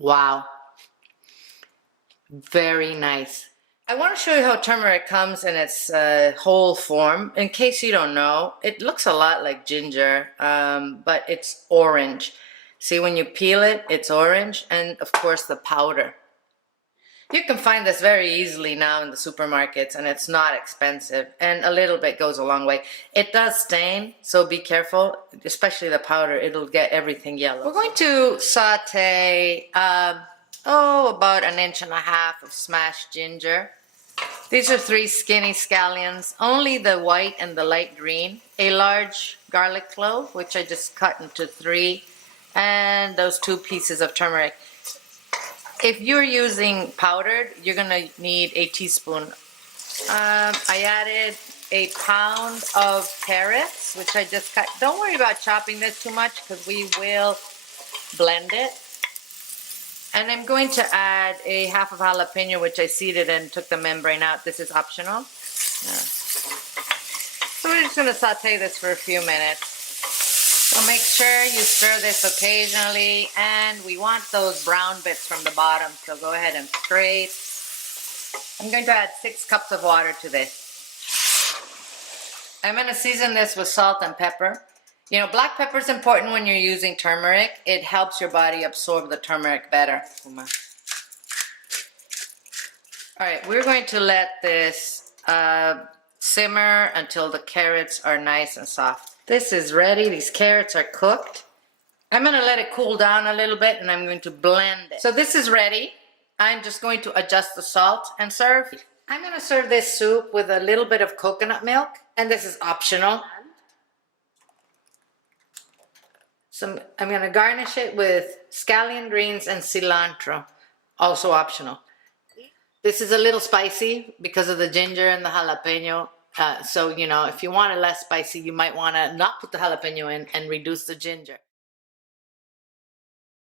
Wow. Very nice. I want to show you how turmeric comes in its whole form. In case you don't know, it looks a lot like ginger, but it's orange. See, when you peel it, it's orange, and of course the powder. You can find this very easily now in the supermarkets, and it's not expensive, and a little bit goes a long way. It does stain, so be careful, especially the powder. It'll get everything yellow. We're going to saute about 1.5 inches of smashed ginger. These are 3 skinny scallions, only the white and the light green. A large garlic clove, which I just cut into 3, and those 2 pieces of turmeric. If you're using powdered, you're gonna need a teaspoon. I added 1 pound of carrots, which I just cut. Don't worry about chopping this too much because we will blend it. And I'm going to add a half of jalapeno, which I seeded and took the membrane out. This is optional. Yeah. So we're just going to saute this for a few minutes. So make sure you stir this occasionally, and we want those brown bits from the bottom, so go ahead and scrape. I'm going to add 6 cups of water to this. I'm going to season this with salt and pepper. You know, black pepper is important when you're using turmeric. It helps your body absorb the turmeric better. Alright, we're going to let this simmer until the carrots are nice and soft. This is ready. These carrots are cooked. I'm going to let it cool down a little bit, and I'm going to blend it. So this is ready. I'm just going to adjust the salt and serve. I'm going to serve this soup with a little bit of coconut milk, and this is optional. So I'm going to garnish it with scallion greens and cilantro, also optional. This is a little spicy because of the ginger and the jalapeno. So, you know, if you want it less spicy, you might want to not put the jalapeno in and reduce the ginger.